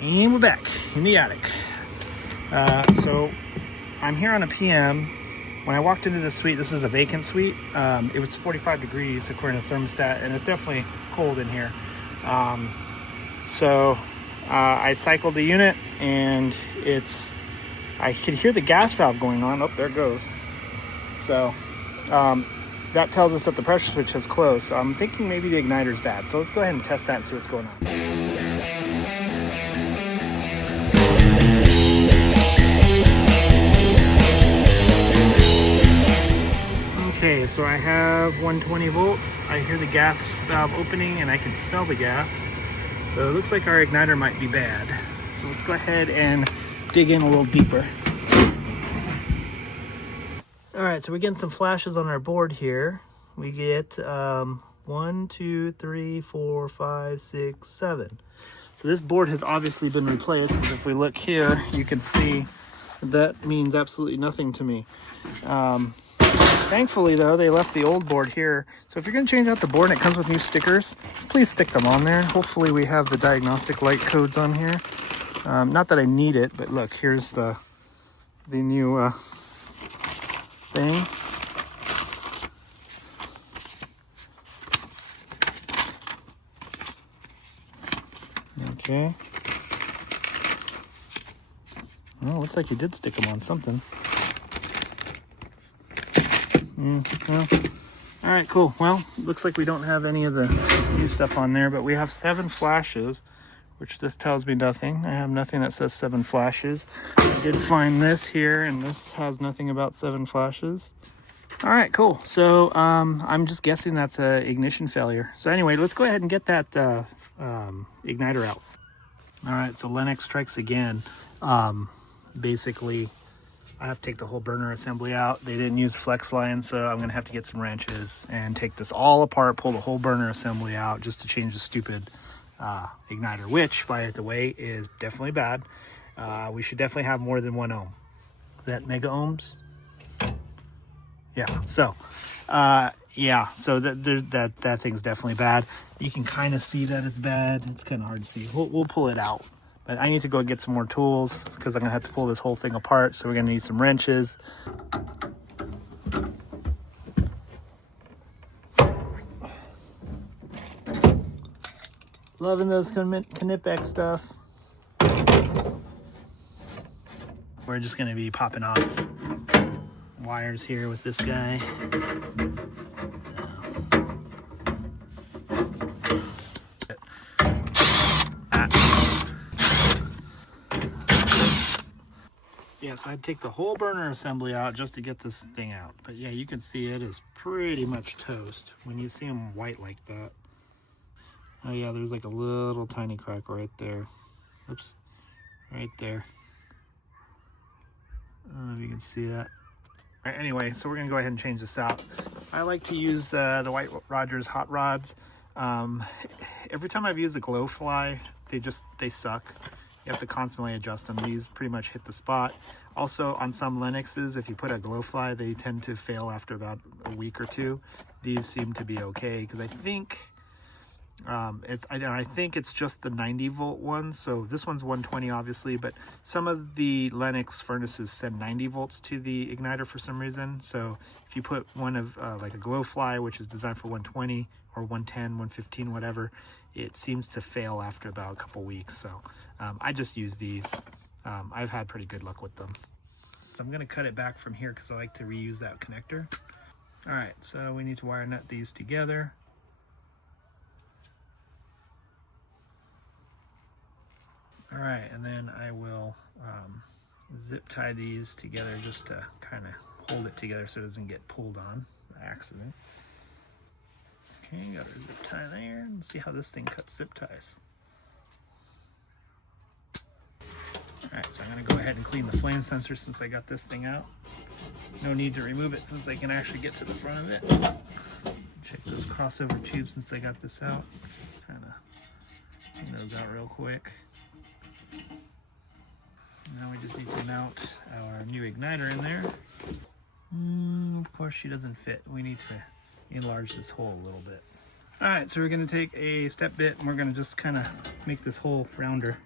And we're back in the attic. So I'm here on a PM. When I walked into the suite, this is a vacant suite. It was 45 degrees according to the thermostat, and it's definitely cold in here. I cycled the unit, and I could hear the gas valve going on. Oh, there it goes. So that tells us that the pressure switch has closed. So I'm thinking maybe the igniter's bad. So let's go ahead and test that and see what's going on. Okay, so I have 120 volts. I hear the gas valve opening and I can smell the gas. So it looks like our igniter might be bad. So let's go ahead and dig in a little deeper. All right, so we're getting some flashes on our board here. We get 1, 2, 3, 4, 5, 6, 7. So this board has obviously been replaced, because if we look here, you can see that means absolutely nothing to me. Thankfully, though, they left the old board here. So if you're going to change out the board and it comes with new stickers, please stick them on there. Hopefully we have the diagnostic light codes on here. Not that I need it, but look, here's the new thing. Okay. Well, looks like you did stick them on something. Well, all right, cool. Well, looks like we don't have any of the new stuff on there, but we have 7 flashes, which this tells me nothing. I have nothing that says 7 flashes. I did find this here, and this has nothing about 7 flashes. All right, cool. So I'm just guessing that's an ignition failure. So anyway, let's go ahead and get that igniter out. All right, so Lennox strikes again. Basically, I have to take the whole burner assembly out. They didn't use flex line, so I'm gonna have to get some wrenches and take this all apart, pull the whole burner assembly out just to change the stupid igniter, which, by the way, is definitely bad. We should definitely have more than 1 ohm. Is that mega ohms? Yeah, so that thing's definitely bad. You can kind of see that it's bad. It's kind of hard to see. We'll pull it out. But I need to go get some more tools because I'm gonna have to pull this whole thing apart. So we're gonna need some wrenches. Loving those Knipex stuff. We're just gonna be popping off wires here with this guy. Yeah, so I'd take the whole burner assembly out just to get this thing out. But yeah, you can see it is pretty much toast when you see them white like that. Oh yeah, there's like a little tiny crack right there. Oops, right there. I don't know if you can see that. All right, anyway, so we're gonna go ahead and change this out. I like to use the white Rodgers hot rods. Every time I've used a glow fly, they suck. You have to constantly adjust them. These pretty much hit the spot. Also, on some Lennoxes, if you put a glow fly, they tend to fail after about a week or 2. These seem to be okay because I think I think it's just the 90 volt one. So this one's 120 obviously, but some of the Lennox furnaces send 90 volts to the igniter for some reason. So if you put one of like a glow fly, which is designed for 120 or 110, 115, whatever, it seems to fail after about a couple weeks. So I just use these. I've had pretty good luck with them. So I'm gonna cut it back from here because I like to reuse that connector. All right, so we need to wire nut these together. All right, and then I will zip tie these together just to kind of hold it together so it doesn't get pulled on by accident. Okay, got our zip tie there, and see how this thing cuts zip ties. All right, so I'm gonna go ahead and clean the flame sensor since I got this thing out. No need to remove it since I can actually get to the front of it. Check those crossover tubes since I got this out. Kind of clean those out real quick. Now we just need to mount our new igniter in there. Of course she doesn't fit. We need to enlarge this hole a little bit. All right, so we're gonna take a step bit and we're gonna just kind of make this hole rounder.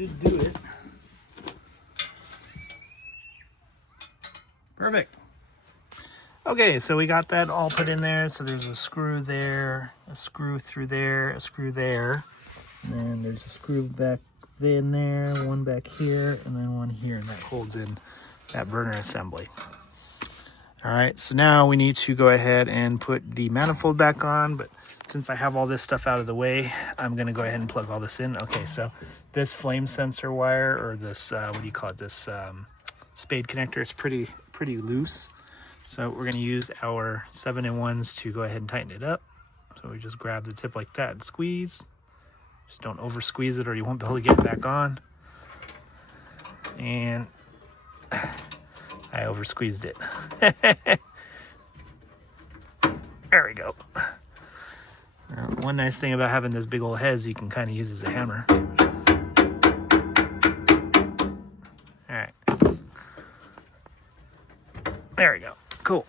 should do it. Perfect. Okay, so we got that all put in there. So there's a screw there, a screw through there, a screw there. And then there's a screw back in there, one back here, and then one here, and that holds in that burner assembly. All right, so now we need to go ahead and put the manifold back on, but since I have all this stuff out of the way, I'm gonna go ahead and plug all this in. Okay, so this flame sensor wire, or this, what do you call it, this spade connector, is pretty loose. So we're gonna use our 7-in-1s to go ahead and tighten it up. So we just grab the tip like that and squeeze. Just don't over squeeze it or you won't be able to get it back on. And I over squeezed it. There we go. Now, one nice thing about having this big old head is you can kind of use as a hammer. All right. There we go. Cool.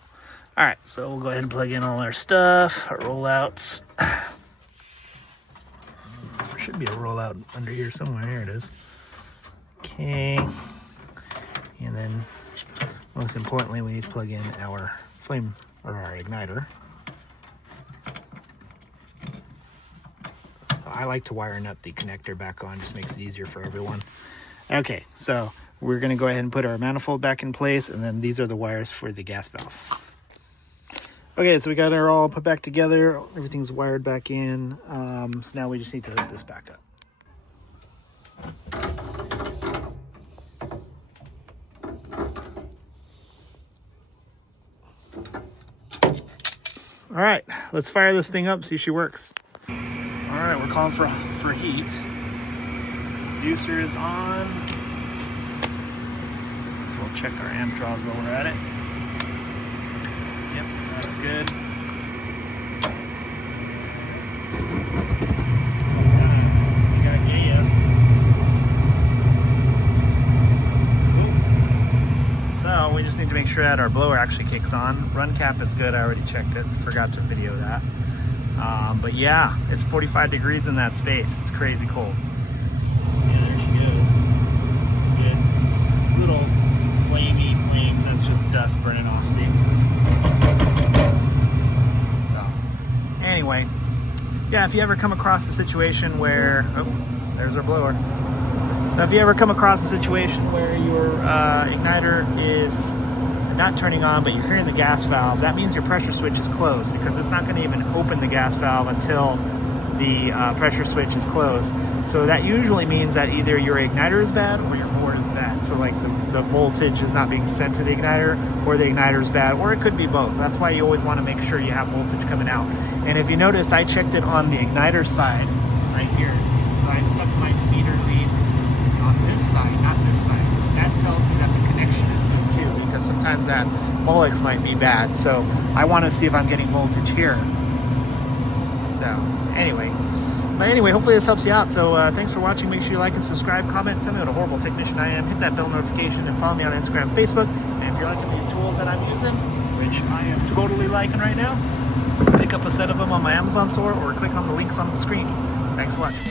All right, so we'll go ahead and plug in all our stuff, our rollouts. There should be a rollout under here somewhere. Here it is. Okay. And then, most importantly, we need to plug in our flame, or our igniter. I like to wire nut the connector back on, just makes it easier for everyone. Okay, so we're gonna go ahead and put our manifold back in place, and then these are the wires for the gas valve. Okay, so we got it all put back together. Everything's wired back in. So now we just need to hook this back up. All right, let's fire this thing up, see if she works. All right, we're calling for heat. Juicer is on. So we'll check our amp draws while we're at it. Yep, that's good. We got gas. So we just need to make sure that our blower actually kicks on. Run cap is good, I already checked it. Forgot to video that. But yeah, it's 45 degrees in that space. It's crazy cold. Yeah, there she goes. Good. These little flamey flames, that's just dust burning off, see? So, anyway, yeah, if you ever come across a situation where, oh, there's our blower. So if you ever come across a situation where your igniter is not turning on, but you're hearing the gas valve, that means your pressure switch is closed, because it's not going to even open the gas valve until the pressure switch is closed. So that usually means that either your igniter is bad or your board is bad. So like the voltage is not being sent to the igniter, or the igniter is bad, or it could be both. That's why you always want to make sure you have voltage coming out. And if you noticed, I checked it on the igniter side right here. So I stuck my meter leads on this side, not this side. That tells me that the connection is good too, because sometimes that Molex might be bad. So I want to see if I'm getting voltage here. So anyway, hopefully this helps you out. So thanks for watching. Make sure you like and subscribe, comment, tell me what a horrible technician I am. Hit that bell notification and follow me on Instagram and Facebook. And if you're liking these tools that I'm using, which I am totally liking right now, pick up a set of them on my Amazon store or click on the links on the screen. Thanks for watching.